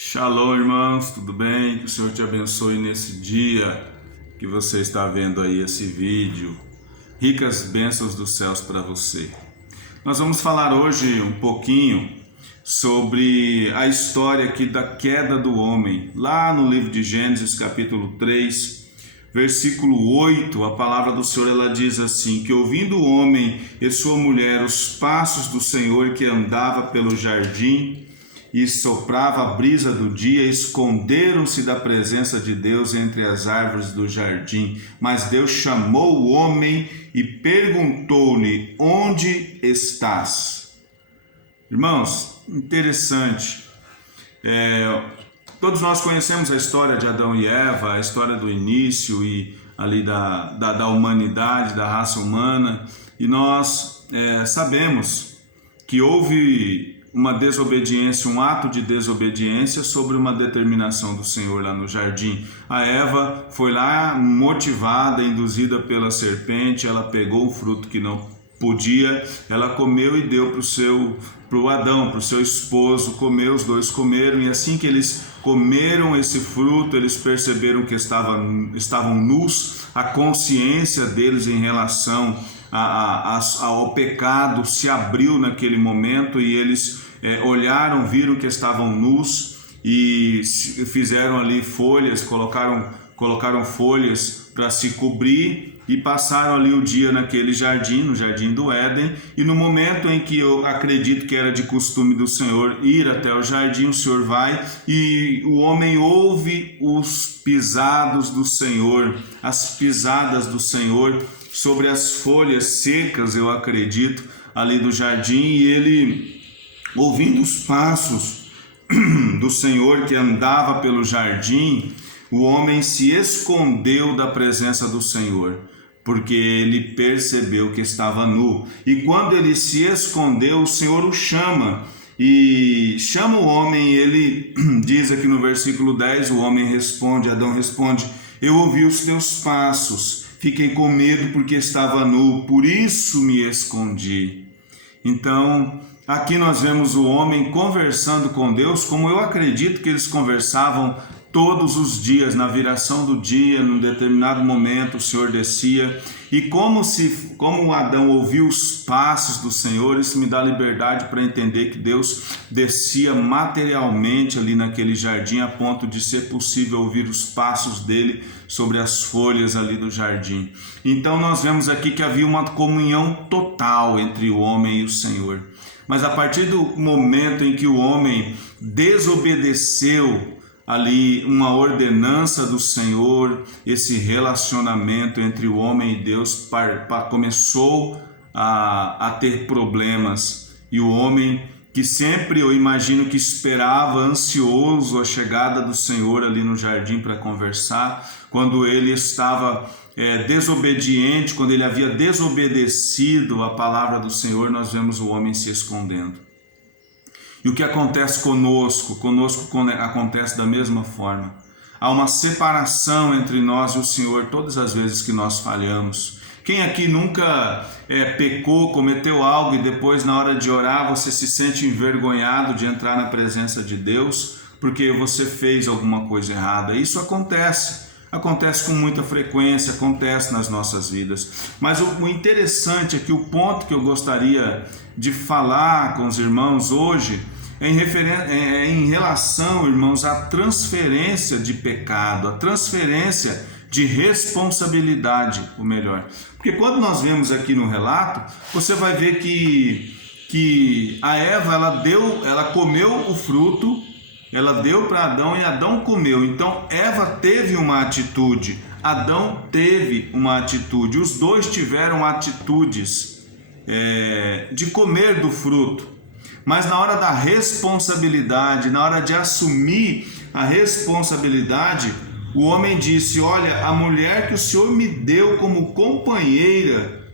Shalom, irmãos, tudo bem? Que o Senhor te abençoe nesse dia que você está vendo aí esse vídeo. Ricas bênçãos dos céus para você. Nós vamos falar hoje um pouquinho sobre a história aqui da queda do homem. Lá no livro de Gênesis, capítulo 3, versículo 8, a palavra do Senhor ela diz assim: que ouvindo o homem e sua mulher os passos do Senhor que andava pelo jardim, e soprava a brisa do dia, esconderam-se da presença de Deus entre as árvores do jardim. Mas Deus chamou o homem e perguntou-lhe: onde estás? Irmãos, interessante. Todos nós conhecemos a história de Adão e Eva, a história do início e ali da humanidade, da raça humana, e nós sabemos que houve uma desobediência, um ato de desobediência sobre uma determinação do Senhor lá no jardim. A Eva foi lá motivada, induzida pela serpente, ela pegou um fruto que não podia, ela comeu e deu para o Adão, para o seu esposo, comeu, os dois comeram, e assim que eles comeram esse fruto, eles perceberam que estavam nus, a consciência deles em relação ao pecado se abriu naquele momento, e eles olharam, viram que estavam nus e fizeram ali folhas, colocaram folhas para se cobrir e passaram ali o dia naquele jardim, no jardim do Éden. E no momento em que eu acredito que era de costume do Senhor ir até o jardim, o Senhor vai e o homem ouve os pisados do Senhor, as pisadas do Senhor sobre as folhas secas, eu acredito, ali do jardim, e ele, ouvindo os passos do Senhor que andava pelo jardim, o homem se escondeu da presença do Senhor, porque ele percebeu que estava nu. E quando ele se escondeu, o Senhor o chama, e chama o homem, e ele diz aqui no versículo 10, o homem responde, Adão responde: eu ouvi os teus passos, fiquei com medo porque estava nu, por isso me escondi. Então, aqui nós vemos o homem conversando com Deus, como eu acredito que eles conversavam todos os dias, na viração do dia, num determinado momento o Senhor descia, e como Adão ouviu os passos do Senhor, isso me dá liberdade para entender que Deus descia materialmente ali naquele jardim, a ponto de ser possível ouvir os passos dele sobre as folhas ali do jardim. Então nós vemos aqui que havia uma comunhão total entre o homem e o Senhor. Mas a partir do momento em que o homem desobedeceu ali uma ordenança do Senhor, esse relacionamento entre o homem e Deus começou a ter problemas. E o homem, que sempre, eu imagino que esperava ansioso a chegada do Senhor ali no jardim para conversar, quando ele estava desobediente, quando ele havia desobedecido a palavra do Senhor, nós vemos o homem se escondendo. E o que acontece conosco acontece da mesma forma. Há uma separação entre nós e o Senhor todas as vezes que nós falhamos. Quem aqui nunca pecou, cometeu algo e depois na hora de orar você se sente envergonhado de entrar na presença de Deus porque você fez alguma coisa errada? Isso acontece com muita frequência, acontece nas nossas vidas. Mas o interessante é que o ponto que eu gostaria de falar com os irmãos hoje é em relação, irmãos, à transferência de pecado, a transferência de responsabilidade, ou melhor. Porque quando nós vemos aqui no relato, você vai ver que a Eva, ela comeu o fruto, ela deu para Adão e Adão comeu. Então Eva teve uma atitude, Adão teve uma atitude, os dois tiveram atitudes de comer do fruto. Mas na hora da responsabilidade, na hora de assumir a responsabilidade, o homem disse: olha, a mulher que o Senhor me deu como companheira,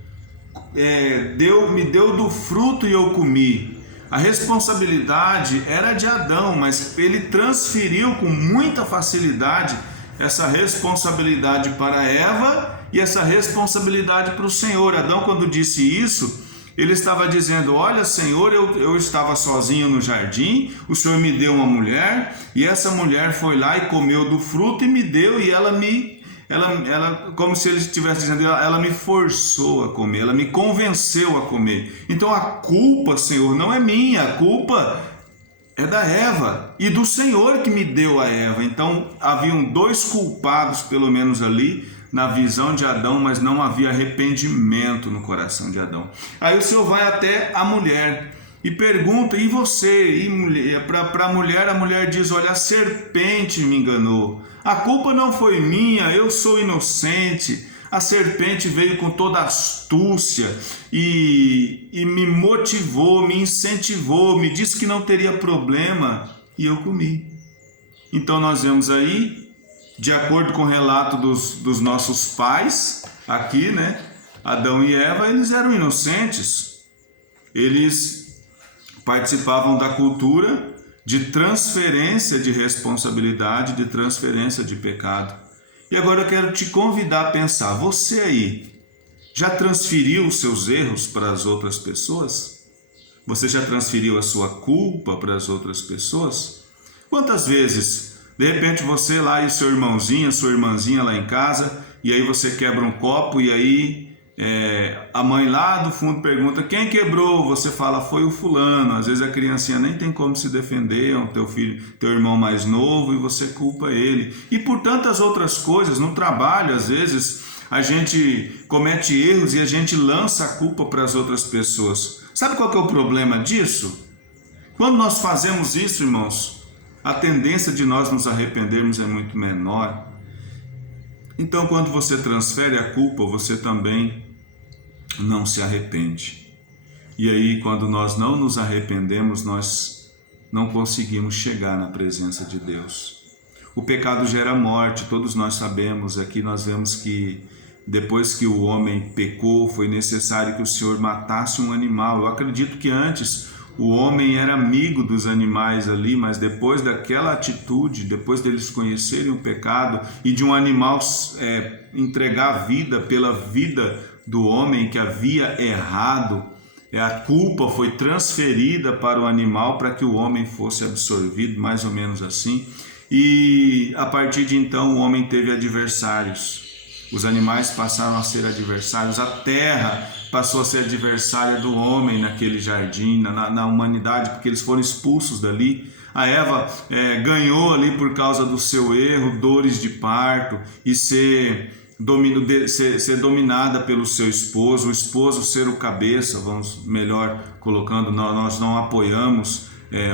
me deu do fruto e eu comi. A responsabilidade era de Adão, mas ele transferiu com muita facilidade essa responsabilidade para Eva e essa responsabilidade para o Senhor. Adão, quando disse isso, Ele estava dizendo: olha, Senhor, eu estava sozinho no jardim, o Senhor me deu uma mulher, e essa mulher foi lá e comeu do fruto e me deu, e ela como se ele estivesse dizendo, ela me forçou a comer, ela me convenceu a comer. Então a culpa, Senhor, não é minha, a culpa é da Eva e do Senhor que me deu a Eva. Então haviam dois culpados, pelo menos ali, na visão de Adão, mas não havia arrependimento no coração de Adão. Aí o Senhor vai até a mulher e pergunta: e você? E para a mulher diz: olha, a serpente me enganou, a culpa não foi minha, eu sou inocente. A serpente veio com toda a astúcia e me motivou, me incentivou, me disse que não teria problema, e eu comi. Então nós vemos aí, de acordo com o relato dos nossos pais, aqui, né? Adão e Eva, eles eram inocentes. Eles participavam da cultura de transferência de responsabilidade, de transferência de pecado. E agora eu quero te convidar a pensar: você aí já transferiu os seus erros para as outras pessoas? Você já transferiu a sua culpa para as outras pessoas? Quantas vezes de repente você lá e seu irmãozinho, sua irmãzinha lá em casa, e aí você quebra um copo, e aí a mãe lá do fundo pergunta: quem quebrou? Você fala: foi o fulano. Às vezes a criancinha nem tem como se defender, é o teu filho, teu irmão mais novo, e você culpa ele. E por tantas outras coisas, no trabalho, às vezes a gente comete erros e a gente lança a culpa para as outras pessoas. Sabe qual que é o problema disso? Quando nós fazemos isso, irmãos, a tendência de nós nos arrependermos é muito menor. Então, quando você transfere a culpa, você também não se arrepende. E aí, quando nós não nos arrependemos, nós não conseguimos chegar na presença de Deus. O pecado gera morte, todos nós sabemos. Aqui nós vemos que depois que o homem pecou, foi necessário que o Senhor matasse um animal. Eu acredito que antes o homem era amigo dos animais ali, mas depois daquela atitude, depois deles conhecerem o pecado e de um animal entregar a vida pela vida do homem que havia errado, a culpa foi transferida para o animal para que o homem fosse absorvido, mais ou menos assim. E a partir de então o homem teve adversários. Os animais passaram a ser adversários, a terra passou a ser adversária do homem naquele jardim, na humanidade, porque eles foram expulsos dali. A Eva ganhou ali por causa do seu erro, dores de parto, e ser dominada pelo seu esposo, o esposo ser o cabeça, vamos melhor colocando, nós não apoiamos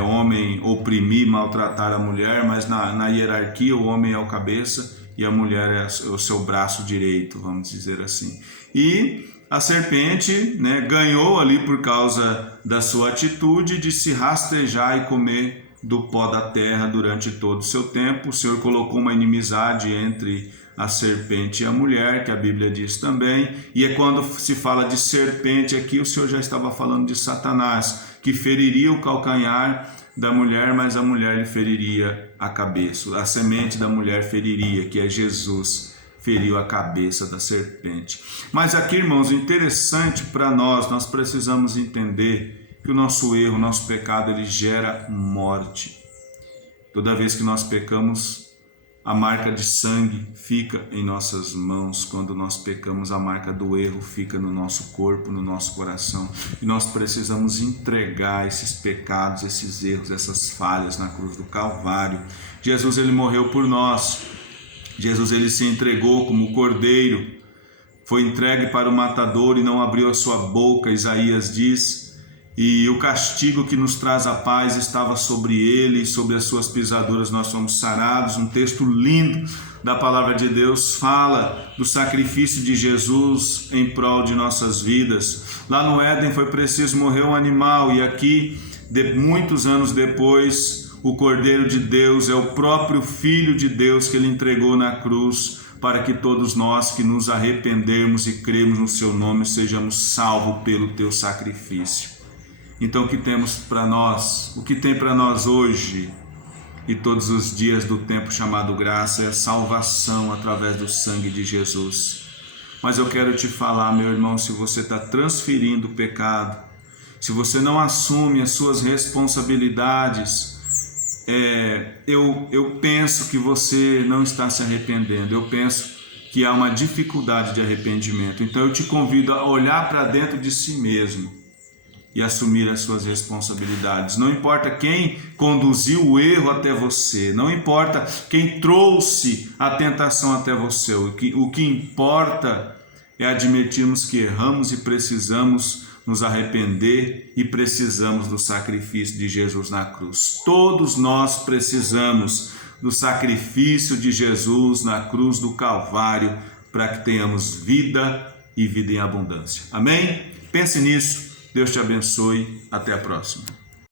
homem oprimir, maltratar a mulher, mas na hierarquia o homem é o cabeça e a mulher é o seu braço direito, vamos dizer assim. E a serpente, ganhou ali por causa da sua atitude de se rastejar e comer do pó da terra durante todo o seu tempo. O Senhor colocou uma inimizade entre a serpente e a mulher, que a Bíblia diz também, e é quando se fala de serpente aqui, o Senhor já estava falando de Satanás, que feriria o calcanhar da mulher, mas a mulher lhe feriria a cabeça. A semente da mulher feriria, que é Jesus, feriu a cabeça da serpente. Mas aqui, irmãos, interessante para nós precisamos entender que o nosso erro, o nosso pecado, ele gera morte. Toda vez que nós pecamos, a marca de sangue fica em nossas mãos. Quando nós pecamos, a marca do erro fica no nosso corpo, no nosso coração. E nós precisamos entregar esses pecados, esses erros, essas falhas na cruz do Calvário. Jesus, ele morreu por nós. Jesus, ele se entregou como cordeiro. Foi entregue para o matador e não abriu a sua boca, Isaías diz. E o castigo que nos traz a paz estava sobre ele, e sobre as suas pisaduras nós fomos sarados. Um texto lindo da palavra de Deus fala do sacrifício de Jesus em prol de nossas vidas. Lá no Éden foi preciso morrer um animal, e aqui, muitos anos depois, o Cordeiro de Deus é o próprio Filho de Deus que ele entregou na cruz, para que todos nós que nos arrependermos e cremos no seu nome sejamos salvos pelo teu sacrifício. Então, o que temos para nós, o que tem para nós hoje e todos os dias do tempo chamado graça, é a salvação através do sangue de Jesus. Mas eu quero te falar, meu irmão, se você está transferindo o pecado, se você não assume as suas responsabilidades, eu penso que você não está se arrependendo. Eu penso que há uma dificuldade de arrependimento. Então eu te convido a olhar para dentro de si mesmo e assumir as suas responsabilidades. Não importa quem conduziu o erro até você, não importa quem trouxe a tentação até você, o que importa é admitirmos que erramos e precisamos nos arrepender e precisamos do sacrifício de Jesus na cruz. Todos nós precisamos do sacrifício de Jesus na cruz do Calvário para que tenhamos vida e vida em abundância. Amém? Pense nisso. Deus te abençoe. Até a próxima.